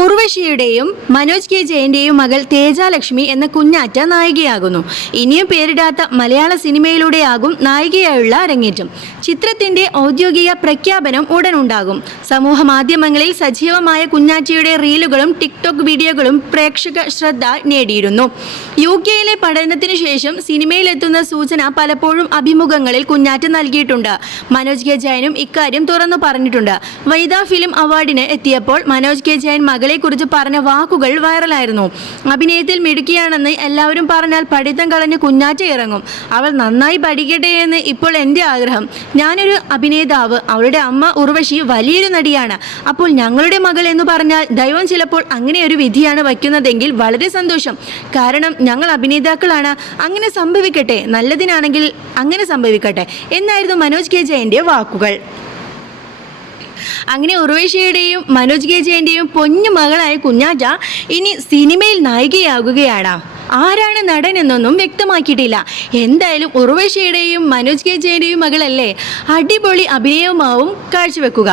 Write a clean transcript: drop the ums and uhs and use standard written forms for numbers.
ഉർവശിയുടെയും Manoj K ജയന്റെയും മകൾ തേജാലക്ഷ്മി എന്ന കുഞ്ഞാറ്റ നായികയാകുന്നു. ഇനിയും പേരിടാത്ത മലയാള സിനിമയിലൂടെയാകും നായികയായുള്ള അരങ്ങേറ്റം. ചിത്രത്തിന്റെ ഔദ്യോഗിക പ്രഖ്യാപനം ഉടനുണ്ടാകും. സമൂഹ മാധ്യമങ്ങളിൽ സജീവമായ കുഞ്ഞാറ്റയുടെ റീലുകളും ടിക്ടോക്ക് വീഡിയോകളും പ്രേക്ഷക ശ്രദ്ധ നേടിയിരുന്നു. UK-യിലെ പഠനത്തിനു ശേഷം സിനിമയിലെത്തുന്ന സൂചന പലപ്പോഴും അഭിമുഖങ്ങളിൽ കുഞ്ഞാറ്റ നൽകിയിട്ടുണ്ട്. മനോജ് കെ ജയനും ഇക്കാര്യം തുറന്നു പറഞ്ഞിട്ടുണ്ട്. വൈദ ഫിലിം അവാർഡിന് എത്തിയപ്പോൾ മനോജ് കെ ജയൻ മകളെക്കുറിച്ച് പറഞ്ഞ വാക്കുകൾ വൈറലായിരുന്നു. അഭിനയത്തിൽ മിടുക്കിയാണെന്ന് എല്ലാവരും പറഞ്ഞാൽ പഠിത്തം കളഞ്ഞ് കുഞ്ഞാറ്റ ഇറങ്ങും. അവൾ നന്നായി പഠിക്കട്ടെ എന്ന് ഇപ്പോൾ എൻ്റെ ആഗ്രഹം. ഞാനൊരു അഭിനേതാവ്, അവളുടെ അമ്മ ഉർവശി വലിയൊരു നടിയാണ്. അപ്പോൾ ഞങ്ങളുടെ മകൾ എന്ന് പറഞ്ഞാൽ ദൈവം ചിലപ്പോൾ അങ്ങനെ ഒരു വിധിയാണ് വയ്ക്കുന്നതെങ്കിൽ വളരെ സന്തോഷം. കാരണം ഞങ്ങൾ അഭിനേതാക്കളാണ്. അങ്ങനെ സംഭവിക്കട്ടെ, നല്ലതിനാണെങ്കിൽ അങ്ങനെ സംഭവിക്കട്ടെ എന്നായിരുന്നു മനോജ് കെ ജയന്റെ വാക്കുകൾ. അങ്ങനെ ഉർവശിയുടെയും മനോജ് കെ ജയന്റെയും പൊന്നു മകളായ കുഞ്ഞാറ്റ ഇനി സിനിമയിൽ നായികയാകുകയാണ്. ആരാണ് നടൻ എന്നൊന്നും വ്യക്തമാക്കിയിട്ടില്ല. എന്തായാലും ഉർവശിയുടെയും മനോജ് കെ ജയന്റെയും മകളല്ലേ, അടിപൊളി അഭിനയവുമാവും കാഴ്ചവെക്കുക.